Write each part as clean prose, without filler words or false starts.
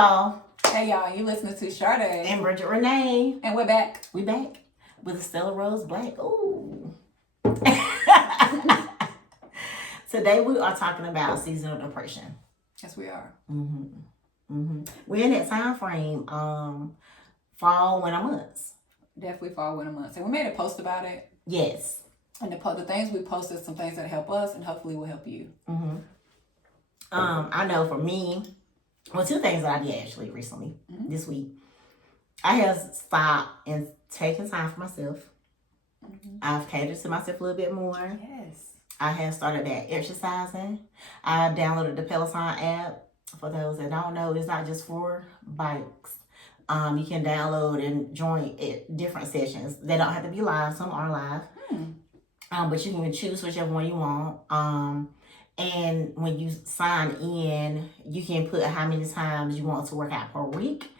y'all. Hey y'all, you listening to Sade And Bridget Renee. And we're back. We back with Stella Rose Black. Ooh. Today we are talking about seasonal depression. Yes, we are. We're in that time frame, fall, winter months. Definitely fall, winter months. And we made a post about it. Yes. And the things we posted, some things that help us and hopefully will help you. I know for me, well, two things that I did actually recently, this week. I have stopped and taken time for myself. I've catered to myself a little bit more. Yes. I have started back exercising. I downloaded the Peloton app. For those that don't know, it's not just for bikes. You can download and join different sessions. They don't have to be live. Some are live. But you can choose whichever one you want. And when you sign in, you can put how many times you want to work out per week.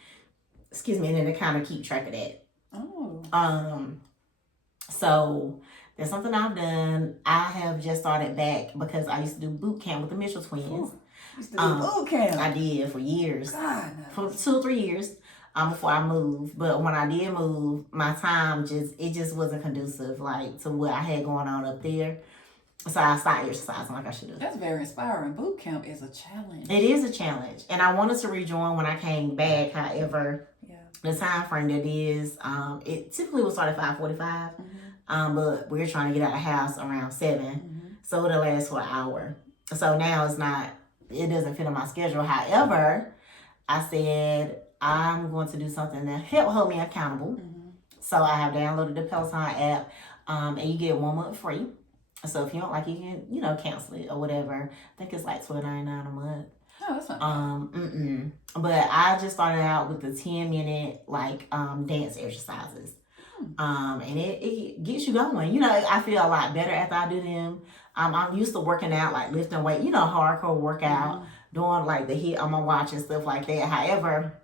Excuse me, and then they kind of keep track of that. So that's something I've done. I have just started back because I used to do boot camp with the Mitchell twins. Used to do boot camp. I did for years. God, no. For 2 or 3 years. Before I moved. But when I did move, my time just wasn't conducive to what I had going on up there. So I started exercising like I should have. That's very inspiring. Boot camp is a challenge. It is a challenge. And I wanted to rejoin when I came back. However, the time frame that is, it typically will start at 5:45. But we're trying to get out of the house around 7. So it'll last for an hour. So now it doesn't fit on my schedule. However, I said I'm going to do something to help hold me accountable. So I have downloaded the Peloton app, and you get 1 month free. So if you don't like it, you can, cancel it or whatever. I think it's like $12.99 a month. Oh, that's not But I just started out with the 10-minute dance exercises. And it gets you going. I feel a lot better after I do them. I'm used to working out, like lifting weight, hardcore workout, doing the hit on my watch and stuff like that. However,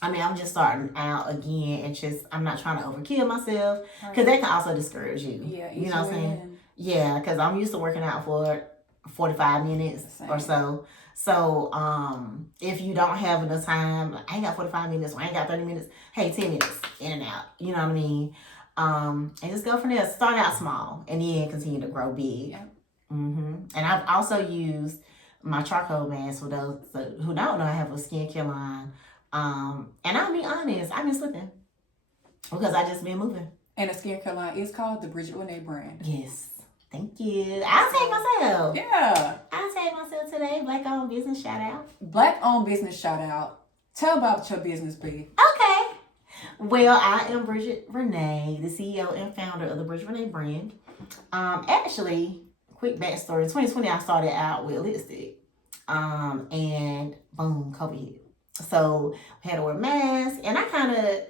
I'm just starting out again and I'm not trying to overkill myself because that can also discourage you. Yeah, you know what I'm saying? Yeah, because I'm used to working out for 45 minutes or so. So, if you don't have enough time, I ain't got 45 minutes or I ain't got 30 minutes, hey, 10 minutes in and out. You know what I mean? And just go from there. Start out small and then continue to grow big. Yeah. And I've also used my charcoal mask for those who don't know. I have a skincare line. And I'll be honest, I've been slipping because I just been moving. And the skincare line is called the Bridget Renee brand. Yes. Thank you. I'll take myself. Yeah. I'll take myself today. Black owned business shout out. Black owned business shout out. Tell about your business, B. Okay. Well, I am Bridget Renee, the CEO and founder of the Bridget Renee brand. Actually, quick backstory. In 2020, I started out with lipstick. And boom, COVID hit. So we had to wear masks, and I kind of,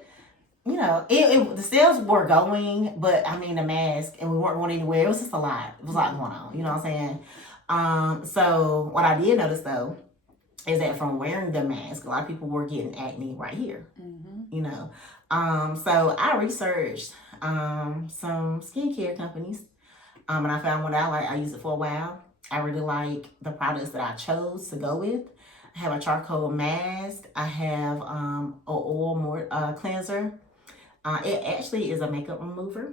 the sales were going, but the mask, and we weren't going anywhere. It was just a lot. It was a lot going on. You know what I'm saying? So what I did notice though is that from wearing the mask, a lot of people were getting acne right here. So I researched some skincare companies, and I found one that I like. I used it for a while. I really like the products that I chose to go with. I have a charcoal mask. I have an oil cleanser. It actually is a makeup remover,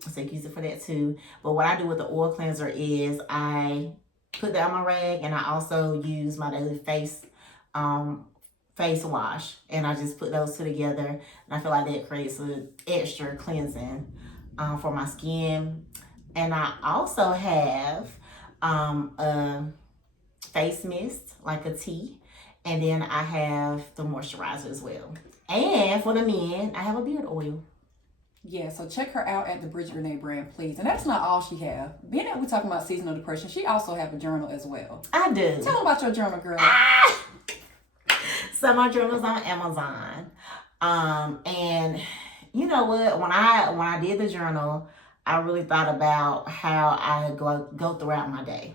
so you can use it for that too. But what I do with the oil cleanser is I put that on my rag, and I also use my daily face wash, and I just put those two together, and I feel like that creates an extra cleansing for my skin. And I also have a face mist, like a tea, and then I have the moisturizer as well. And for the men, I have a beard oil. Yeah, so check her out at the Bridget Renee brand, please. And that's not all she have. Being that we're talking about seasonal depression, she also have a journal as well. I do. Tell them about your journal, girl. So my journal's on Amazon. And you know what? When I did the journal, I really thought about how I go throughout my day.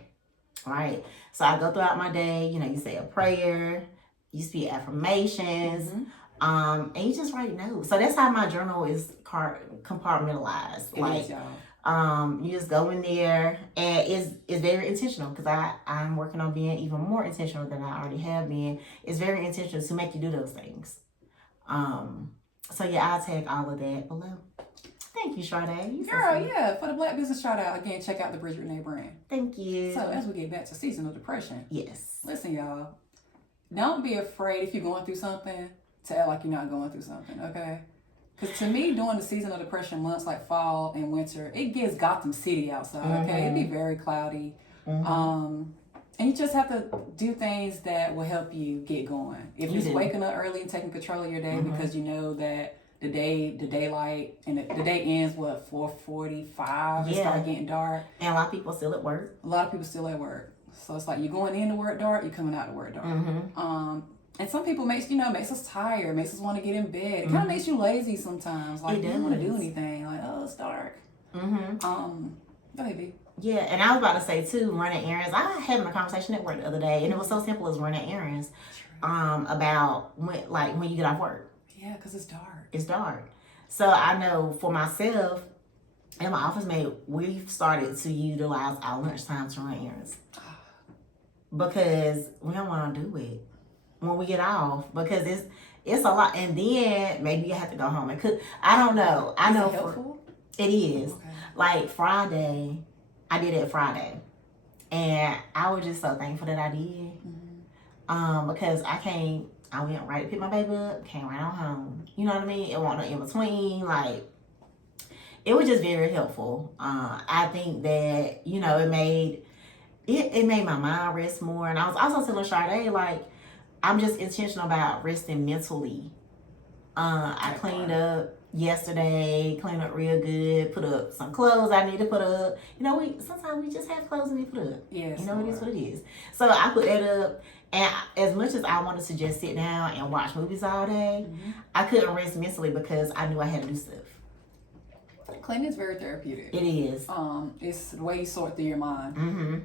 Right? So I go throughout my day, you say a prayer, you speak affirmations. And you just write notes. So that's how my journal is compartmentalized. It is, y'all. You just go in there, and it's very intentional because I'm working on being even more intentional than I already have been. It's very intentional to make you do those things. So yeah, I'll tag all of that below. Thank you, Sade. Girl, yeah, for the Black Business Shout Out, again, check out the Bridget Renee brand. Thank you. So as we get back to seasonal depression. Yes. Listen, y'all. Don't be afraid if you're going through something to act like you're not going through something, okay? Because to me, during the seasonal depression months like fall and winter, it gets Gotham City outside, okay? It'd be very cloudy. And you just have to do things that will help you get going. If it's waking up early and taking control of your day because you know that the daylight, and the day ends, 4:45, it starts getting dark. And a lot of people still at work. A lot of people still at work. So it's like you're going into work dark, you're coming out to work dark. And some people makes us tired, makes us want to get in bed. It kind of makes you lazy sometimes. Like, you don't want to do anything. Like, oh, it's dark. Go ahead, B. Yeah, and I was about to say too, running errands. I had a conversation at work the other day, and it was so simple as running errands. About when you get off work. Yeah, because it's dark. It's dark. So I know for myself and my office mate, we've started to utilize our lunchtime to run errands. Because we don't want to do it when we get off, because it's a lot. And then maybe you have to go home and cook. I don't know. I know it helpful? It is. Okay. Like Friday, I did it Friday. And I was just so thankful that I did. Because I went right to pick my baby up, came right on home. You know what I mean? It wasn't no in between. Like, it was just very helpful. I think that, it made my mind rest more. And I was also telling Sade, like, I'm just intentional about resting mentally. I cleaned up yesterday, cleaned up real good, put up some clothes I need to put up. Sometimes we just have clothes we need to put up. Yes, it is what it is. So I put that up. And as much as I wanted to just sit down and watch movies all day, I couldn't rest mentally because I knew I had to do stuff. Cleaning is very therapeutic. It is. It's the way you sort through your mind.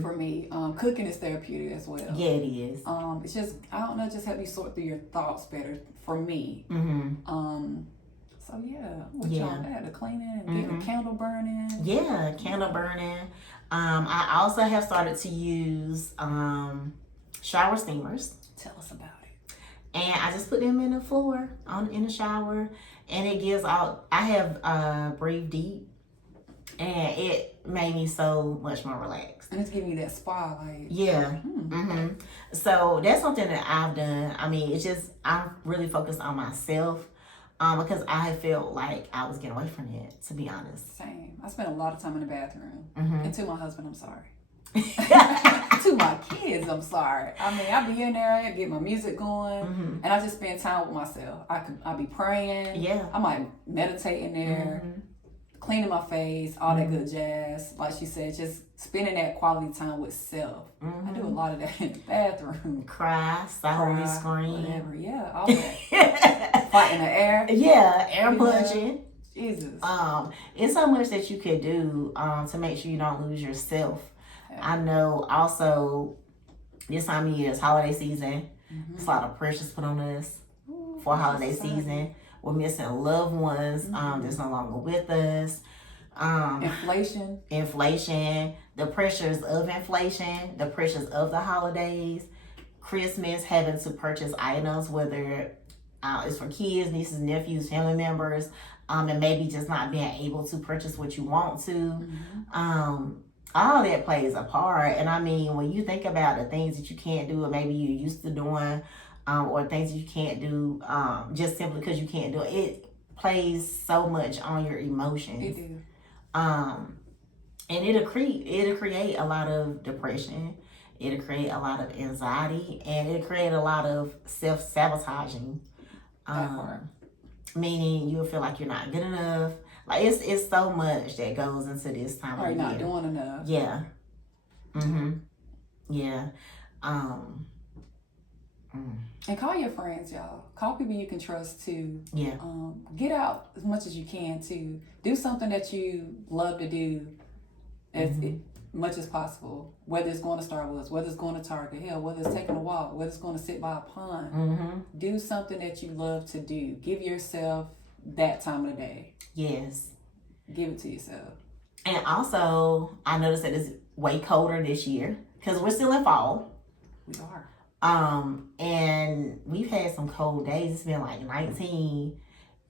For me, cooking is therapeutic as well. Yeah, it is. It's just, I don't know, just help you sort through your thoughts better. For me. So yeah, with y'all that, the cleaning, getting the candle burning. Yeah, candle burning. I also have started to use shower steamers. Tell us about it. And I just put them in the floor in the shower, and it gives out. I have Breathe Deep, and it made me so much more relaxed. And it's giving you that spa, like. Yeah. So that's something that I've done. I mean, it's just I'm really focused on myself. Because I felt like I was getting away from it, to be honest. Same. I spent a lot of time in the bathroom. And to my husband, I'm sorry. To my kids, I'm sorry. I mean, I be in there, I get my music going, and I just spend time with myself. I be praying. Yeah. I might meditate in there, cleaning my face, all that good jazz. Like she said, just spending that quality time with self. I do a lot of that in the bathroom. Cry, silently scream. Whatever, yeah, all that. Fight in the air. Yeah, air punching. Jesus. It's so much that you could do to make sure you don't lose yourself. Yeah. I know also this time of year is holiday season. It's a lot of pressures put on us for holiday season. We're missing loved ones that's no longer with us. Inflation, the pressures of inflation, the pressures of the holidays, Christmas, having to purchase items, whether it's for kids, nieces, nephews, family members, and maybe just not being able to purchase what you want to. All that plays a part. And I mean, when you think about the things that you can't do or maybe you're used to doing, or things that you can't do just simply because you can't do it, it plays so much on your emotions. It do. And it'll create a lot of depression. It'll create a lot of anxiety, and it'll create a lot of self-sabotaging. Meaning you'll feel like you're not good enough. Like it's so much that goes into this time of year. Or not doing enough. Yeah. Yeah. And call your friends, y'all. Call people you can trust to. Yeah. Get out as much as you can to do something that you love to do as much as possible. Whether it's going to Starbucks, whether it's going to Target, hell, whether it's taking a walk, whether it's going to sit by a pond. Do something that you love to do. Give yourself that time of the day. Yes. Give it to yourself. And also, I noticed that it's way colder this year because we're still in fall. We are. And we've had some cold days. It's been like 19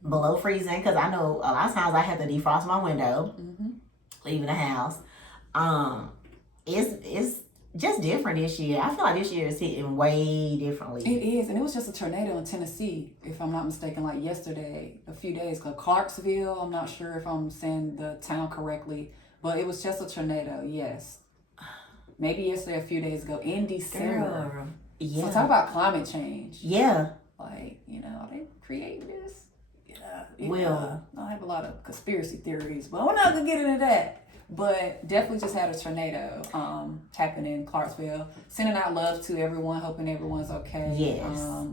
below freezing because I know a lot of times I have to defrost my window, leaving the house. It's just different this year. I feel like this year is hitting way differently. It is, and it was just a tornado in Tennessee, if I'm not mistaken, like yesterday, a few days ago. Clarksville, I'm not sure if I'm saying the town correctly, but it was just a tornado, yes. Maybe yesterday, a few days ago, in December. Girl. Yeah. So talk about climate change. Yeah. Like, are they creating this? Yeah. Well, I have a lot of conspiracy theories, but we're not going to get into that. But definitely just had a tornado happen in Clarksville. Sending out love to everyone, hoping everyone's okay. Yes.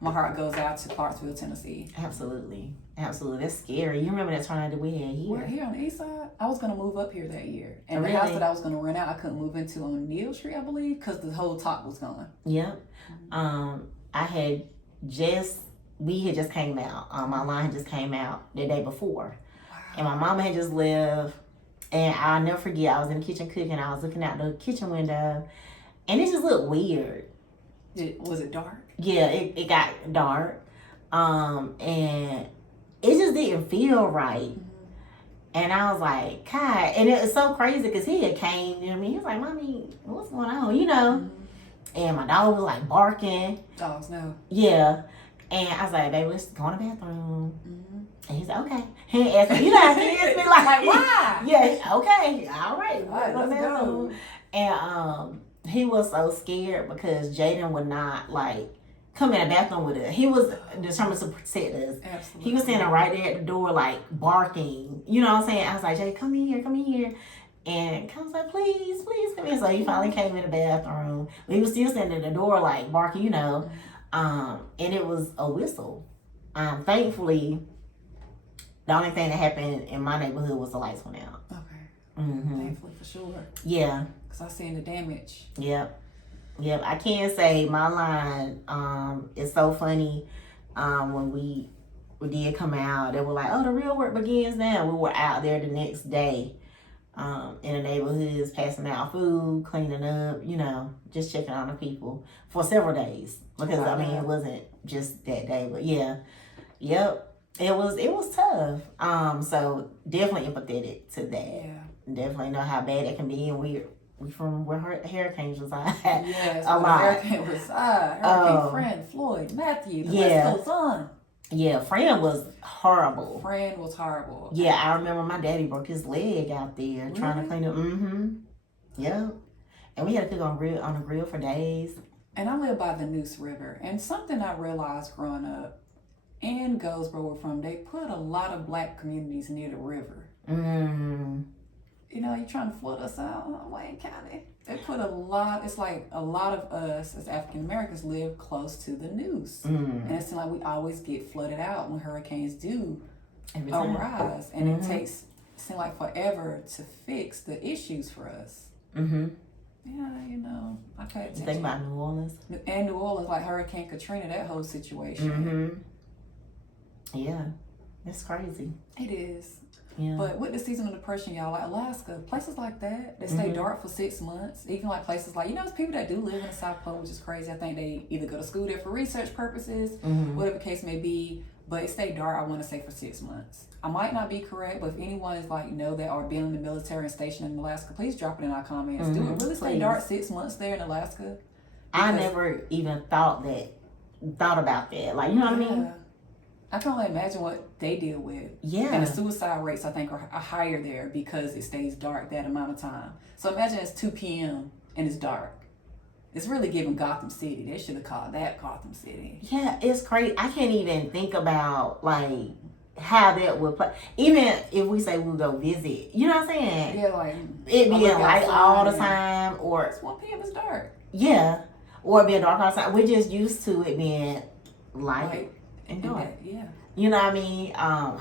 My heart goes out to Clarksville, Tennessee. Absolutely. That's scary. You remember that tornado we had here? We're here on the east side. I was going to move up here that year. And Really? the house that I was going to rent out, I couldn't move into on Neal Street, I believe, because the whole top was gone. Yep. We had just came out. My line just came out the day before. Wow. And my mama had just left. And I'll never forget, I was in the kitchen cooking. I was looking out the kitchen window. And it just looked weird. Was it dark? Yeah, it got dark. And it just didn't feel right. And I was like, God. And it was so crazy because he had came to me. He was like, Mommy, what's going on? And my dog was like barking. Dogs, no. Yeah. And I was like, baby, let's go in the bathroom. And he's like, okay. He asked me, he asked me like, why? Yeah, okay, all right. Let's go. And he was so scared because Jaden would not like come in the bathroom with us. He was determined to protect us. Absolutely. He was standing right there at the door, like barking. You know what I'm saying? I was like, Jay, come in here. And I was like, please come in. So he finally came in the bathroom. But he was still standing at the door, like barking, And it was a whistle. Thankfully, the only thing that happened in my neighborhood was the lights went out. Okay. Thankfully, for sure. Yeah. Because I seen the damage. Yep. I can say my line is so funny. When we did come out, they were like, oh, the real work begins now. We were out there the next day in the neighborhoods, passing out food, cleaning up, just checking on the people for several days. Because, it wasn't just that day. But, yeah. Yep. It was tough. So definitely empathetic to that. Yeah. Definitely know how bad it can be, and we from where hurricanes reside. Yes, a lot. Hurricane reside. Hurricane Fran, Floyd, Matthew. The list goes on. Yeah, Fran was horrible. Yeah, I remember my daddy broke his leg out there trying to clean up. Yeah, and we had to cook on a grill for days. And I live by the Neuse River, and something I realized growing up in Goldsboro, where from, they put a lot of black communities near the river. You're trying to flood us out, Wayne County. They put it's like a lot of us as African Americans live close to the Neuse. And it seems like we always get flooded out when hurricanes do arise. And it seems like forever to fix the issues for us. Yeah, I pay attention. You think about New Orleans? And New Orleans, like Hurricane Katrina, that whole situation. Yeah, it's crazy. It is. Yeah. But with the seasonal depression, y'all, like Alaska, places like that, they stay dark for 6 months. Even like places like, there's people that do live in the South Pole, which is crazy. I think they either go to school there for research purposes, whatever the case may be. But it stayed dark, I want to say, for 6 months. I might not be correct, but if anyone is like, that are been in the military and stationed in Alaska, please drop it in our comments. Do it really stay dark 6 months there in Alaska? I never even thought about that. Like, you know what I mean? I can only imagine what they deal with. Yeah. And the suicide rates, I think, are higher there because it stays dark that amount of time. So imagine it's 2 p.m. and it's dark. It's really giving Gotham City. They should have called that Gotham City. Yeah, it's crazy. I can't even think about, like, how that would play. Even if we say we'll go visit, you know what I'm saying? Yeah, like... It being light all the time, or... It's 1 p.m. It's dark. Yeah. Or it being dark all the time. We're just used to it being light and dark. Yeah. You know what I mean? Wow.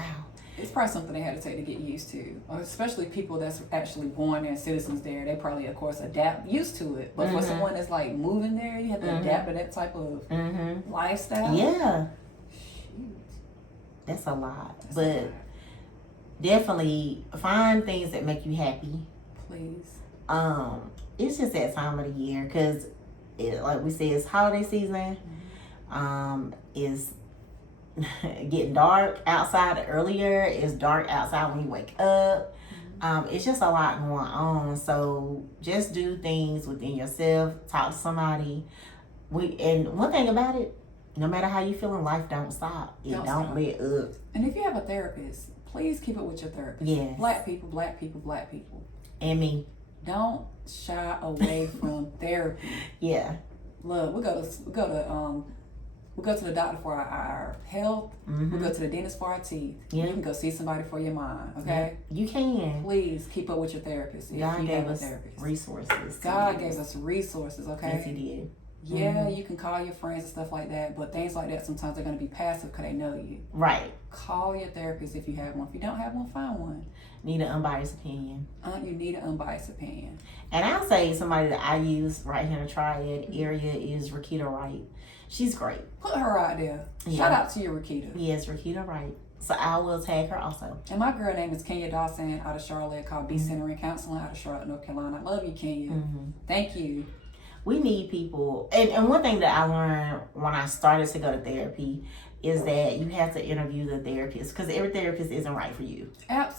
It's probably something they had to take to get used to. Or especially people that's actually born and citizens there. They probably, of course, adapt used to it. But for someone that's like moving there, you have to adapt to that type of lifestyle. Yeah. Shoot. That's a lot. definitely find things that make you happy. Please. It's just that time of the year because, like we said, it's holiday season. It's getting dark outside earlier. It's dark outside when you wake up. It's just a lot going on. So just do things within yourself. Talk to somebody. And one thing about it, no matter how you feel in life, don't stop. Don't let up. And if you have a therapist, please keep it with your therapist. Yes. Black people, black people, black people. And me. Don't shy away from therapy. Yeah. Look, we go to the doctor for our health. We go to the dentist for our teeth. Yeah. You can go see somebody for your mind. Okay. Yeah. You can. Please keep up with your therapist. God gave us resources. God gave us resources. Okay. Yes, He did. Yeah, you can call your friends and stuff like that, but things like that sometimes they're going to be passive because they know you. Right. Call your therapist if you have one. If you don't have one, find one. Need an unbiased opinion. You need an unbiased opinion. And I'll say somebody that I use right here in the Triad area is Rakita Wright. She's great. Put her out there. Yeah. Shout out to you, Rakita. Yes, Rakita Wright. So I will tag her also. And my girl name is Kenya Dawson out of Charlotte, called B Center and Counseling out of Charlotte, North Carolina. I love you, Kenya. Thank you. We need people. And one thing that I learned when I started to go to therapy is that you have to interview the therapist because every therapist isn't right for you.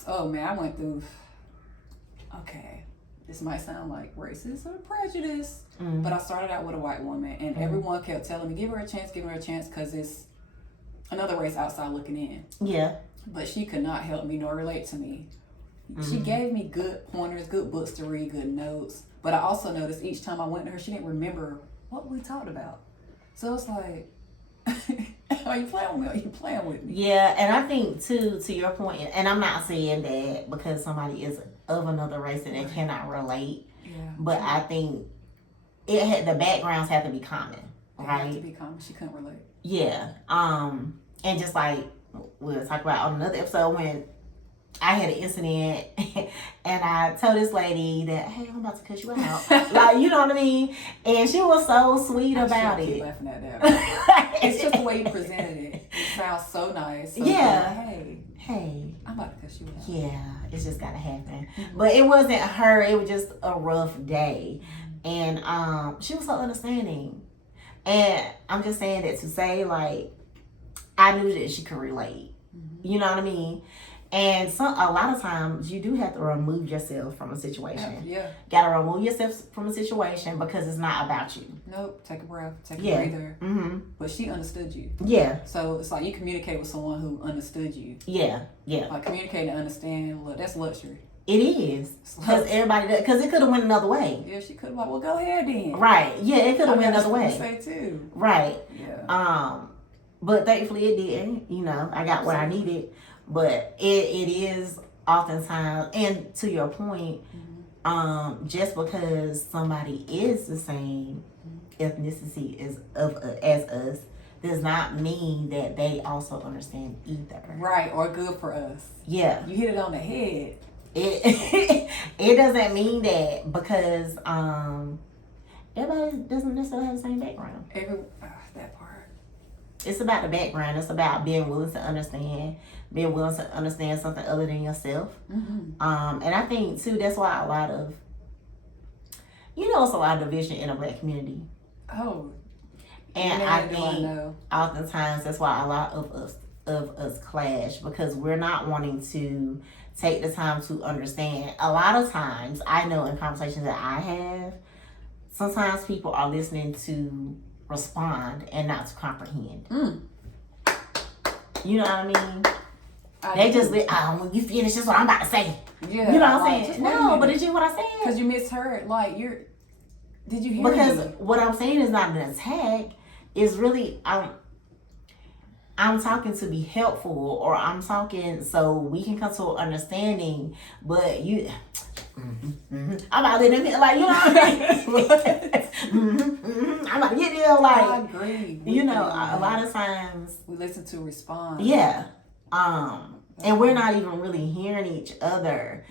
Oh, man, I went through... Okay. This might sound like racist or prejudice, but I started out with a white woman, and everyone kept telling me, give her a chance, because it's another race outside looking in. Yeah. But she could not help me nor relate to me. She gave me good pointers, good books to read, good notes. But I also noticed each time I went to her, she didn't remember what we talked about. So it's like, are you playing with me or are you playing with me? Yeah, and I think, too, to your point, and I'm not saying that because somebody is of another race and they cannot relate. Yeah. But I think the backgrounds have to be common, right? Have to be common. She couldn't relate. Yeah. And just like we'll talk about on another episode when I had an incident and I told this lady that, hey, I'm about to cut you out. Like, you know what I mean? And she was so sweet about it. Keep laughing at that. It's just the way you presented it. It sounds so nice. So yeah. Hey, I'm about to cut you out. Yeah, it's just gotta happen. But it wasn't her, it was just a rough day. And she was so understanding. And I'm just saying that to say, like, I knew that she could relate. You know what I mean? And a lot of times you do have to remove yourself from a situation. Yeah. Gotta remove yourself from a situation because it's not about you. Nope. Take a breath. Take a breather. But she understood you. Yeah. So it's like you communicate with someone who understood you. Yeah. Yeah. Like communicate and understand. Look, that's luxury. It is. Because everybody does. Because it could have went another way. Yeah, she could have like, well, go ahead then. Right. Yeah, it could have went another way. Say too. Right. Yeah. But thankfully it didn't. You know, I got what I needed. But it is oftentimes, and to your point, just because somebody is the same ethnicity as us does not mean that they also understand either. Right, or good for us. Yeah. You hit it on the head. It doesn't mean that because everybody doesn't necessarily have the same background. That part. It's about the background. It's about being willing to understand something other than yourself. And I think too that's why a lot of it's a lot of division in the Black community. Oh. And I think oftentimes that's why a lot of us clash because we're not wanting to take the time to understand. A lot of times I know in conversations that I have, sometimes people are listening to respond and not to comprehend. You know what I mean? They just when you finish, that's what I'm about to say. Yeah, you know what I'm saying? No, but did you hear what I said? Because you misheard. Like did you hear? Because what I'm saying is not an attack. It's really I'm talking to be helpful, or I'm talking so we can come to an understanding. But you, I'm about to let them like you know what I mean? I'm about to get there like. I agree. A lot of times we listen to respond. Yeah. And we're not even really hearing each other.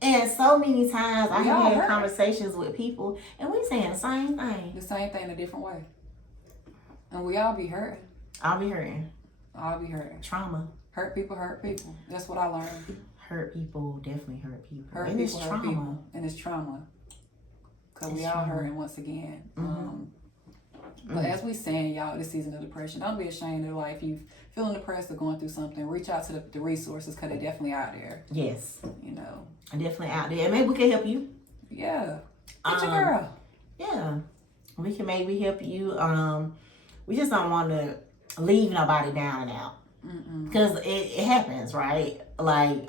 And so many times I have had conversations with people and we saying the same thing. The same thing in a different way. And we all be hurting. I'll be hurting. I'll be hurting. Trauma. Hurt people hurt people. That's what I learned. Hurt people definitely hurt people. Hurt and people it's hurt trauma. people. And it's trauma. Because we all hurting once again. But as we saying, y'all, this season of depression, don't be ashamed of if you feeling depressed or going through something, reach out to the resources because they're definitely out there. Yes. You know. Definitely out there. And maybe we can help you. Yeah. Get your girl. Yeah. We can maybe help you. We just don't want to leave nobody down and out. Because it happens, right? Like,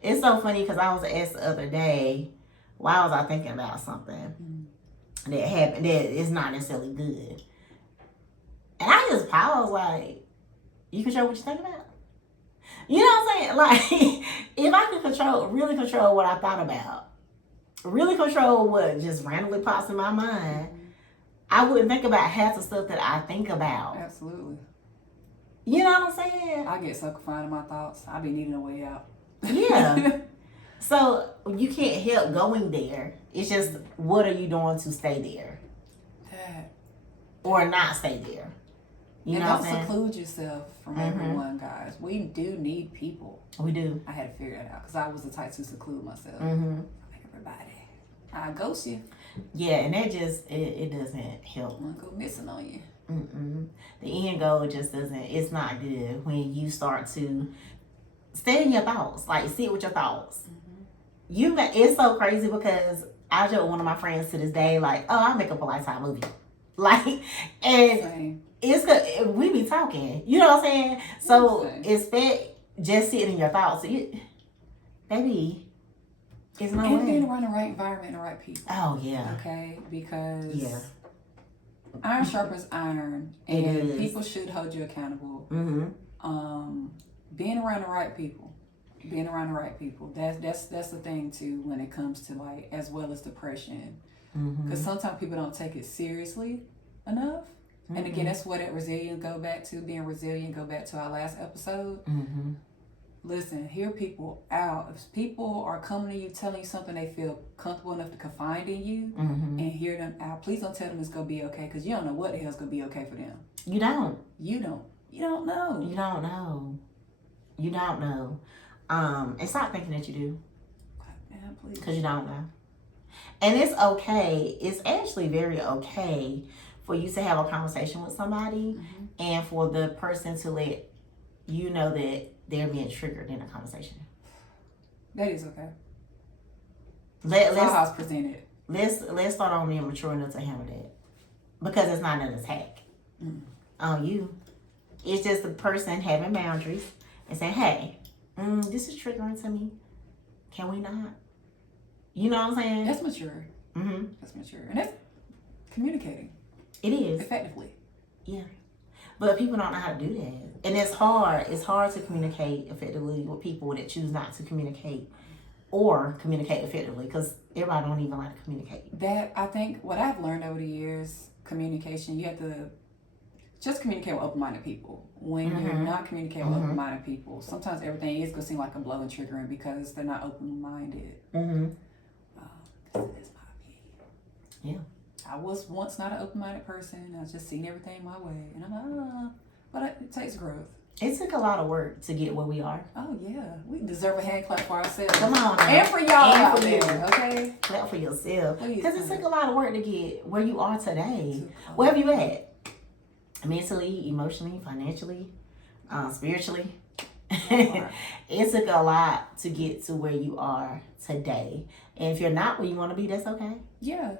it's so funny because I was asked the other day, why was I thinking about something that happened that is not necessarily good? And I just paused like, you control what you think about? You know what I'm saying? Like, if I could really control what I thought about, really control what just randomly pops in my mind, I wouldn't think about half the stuff that I think about. Absolutely. You know what I'm saying? I get so confined in my thoughts. I be needing a way out. Yeah. So you can't help going there. It's just, what are you doing to stay there? Or not stay there? You know what I'm saying? Don't seclude yourself from everyone, guys. We do need people. We do. I had to figure that out because I was the type to seclude myself. Everybody. I ghost you. Yeah, and that just, it doesn't help. I'm going to go missing on you. The end goal just doesn't, it's not good when you start to stay in your thoughts, like sit with your thoughts. It's so crazy because I joke with one of my friends to this day, like, oh, I'll make up a Lifetime movie. Like, and Same. it's good, we be talking, you know what I'm saying? So it's just sitting in your thoughts. Baby, it's no way. Being around the right environment and the right people. Oh, yeah. Okay, because iron sharpens iron, and people should hold you accountable. Being around the right people, that's the thing too when it comes to like as well as depression, because sometimes people don't take it seriously enough. And again, that's what that resilience go back to, being resilient, go back to our last episode. Listen, hear people out. If people are coming to you telling you something they feel comfortable enough to confide in you, and hear them out, please don't tell them it's going to be okay, because you don't know what the hell's going to be okay for them. You don't know. You don't know. And stop thinking that you do. Yeah, please. Because you don't know. And it's okay. It's actually very okay for you to have a conversation with somebody and for the person to let you know that they're being triggered in a conversation. That is okay. Let's how it's presented. Let's start on being mature enough to handle that, because it's not an attack on you. It's just the person having boundaries and saying, "Hey, this is triggering to me. Can we not?" You know what I'm saying? That's mature. That's mature, and that's communicating. It is effectively. Yeah. But people don't know how to do that. And it's hard. It's hard to communicate effectively with people that choose not to communicate or communicate effectively, because everybody don't even like to communicate. That, I think, what I've learned over the years, communication, you have to just communicate with open-minded people. When you're not communicating with open-minded people, sometimes everything is going to seem like a blow and triggering because they're not open-minded. That's my opinion. Yeah. I was once not an open-minded person. I was just seeing everything my way. And I'm like, but it takes growth. It took a lot of work to get where we are. Oh, yeah. We deserve a hand clap for ourselves. Come on now. And for y'all out there, okay? Clap for yourself. Because it took a lot of work to get where you are today. Where have you at? Mentally, emotionally, financially, spiritually. It took a lot to get to where you are today. And if you're not where you want to be, that's okay. Yeah.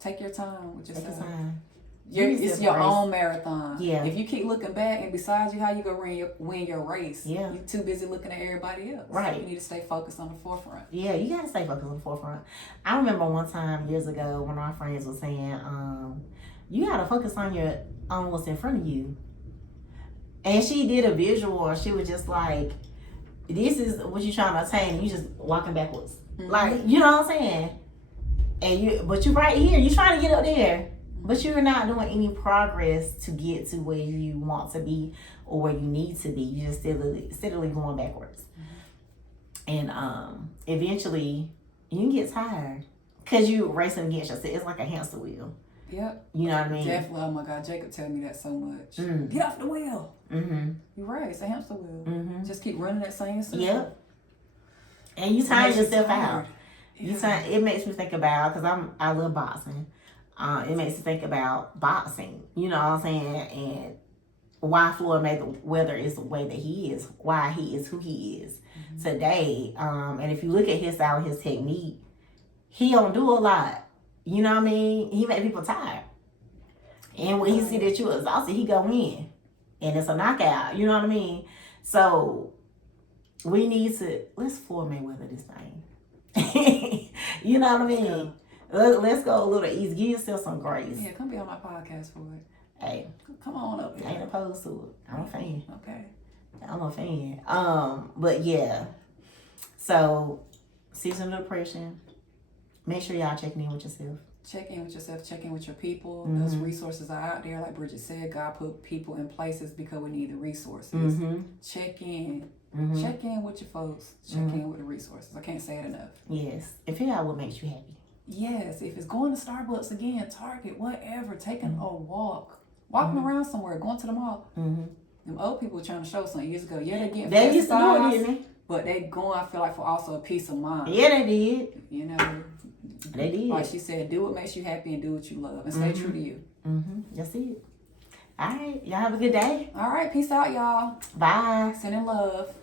Take your time with yourself. Take your time. It's your own marathon. Yeah. If you keep looking back and besides you, how you gonna win your race? Yeah. You're too busy looking at everybody else. Right. You need to stay focused on the forefront. Yeah, you gotta stay focused on the forefront. I remember one time years ago when our friends was saying, you gotta focus on what's in front of you. And she did a visual, and she was just like, this is what you're trying to attain, and you just walking backwards. Like, you know what I'm saying? But you're right here. You're trying to get up there, but you're not doing any progress to get to where you want to be or where you need to be. You're just steadily going backwards, and eventually you can get tired because you're racing against yourself. It's like a hamster wheel. Yep. You know what I mean? Definitely. Oh my God, Jacob tell me that so much. Mm. Get off the wheel. Mm-hmm. You're right. It's a hamster wheel. Mm-hmm. Just keep running that same circle. Yep. And you tire yourself out. Yeah. It makes me think about, because I love boxing. It makes me think about boxing. You know what I'm saying? And why Floyd Mayweather is the way that he is, why he is who he is today. And if you look at his style, his technique, he don't do a lot. You know what I mean? He make people tired. And when he see that you're exhausted, he go in. And it's a knockout. You know what I mean? So we need to, let's Floyd Mayweather this thing. You know what I mean? Yeah. Let's go a little easy. Give yourself some grace. Yeah, come be on my podcast for it. Hey, come on up here. I ain't opposed to it. I'm a fan. Okay. I'm a fan. But yeah. So, seasonal depression. Make sure y'all checking in with yourself. Check in with yourself. Check in with your people. Those resources are out there. Like Bridget said, God put people in places because we need the resources. Check in. Check in with your folks. Check in with the resources. I can't say it enough. Yes. And figure out what makes you happy. Yes. If it's going to Starbucks again, Target, whatever, taking a walk. Walking around somewhere, going to the mall. Them old people were trying to show something years ago. Yeah, they used to do it, didn't they? But they going, I feel like, for also a peace of mind. Yeah, they did. You know, they did. Like she said, do what makes you happy and do what you love, and stay true to you. That's it. All right, y'all have a good day. All right, peace out, y'all. Bye. Sending love.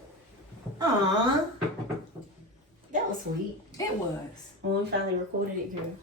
Aww, that was sweet. It was when we finally recorded it, girl.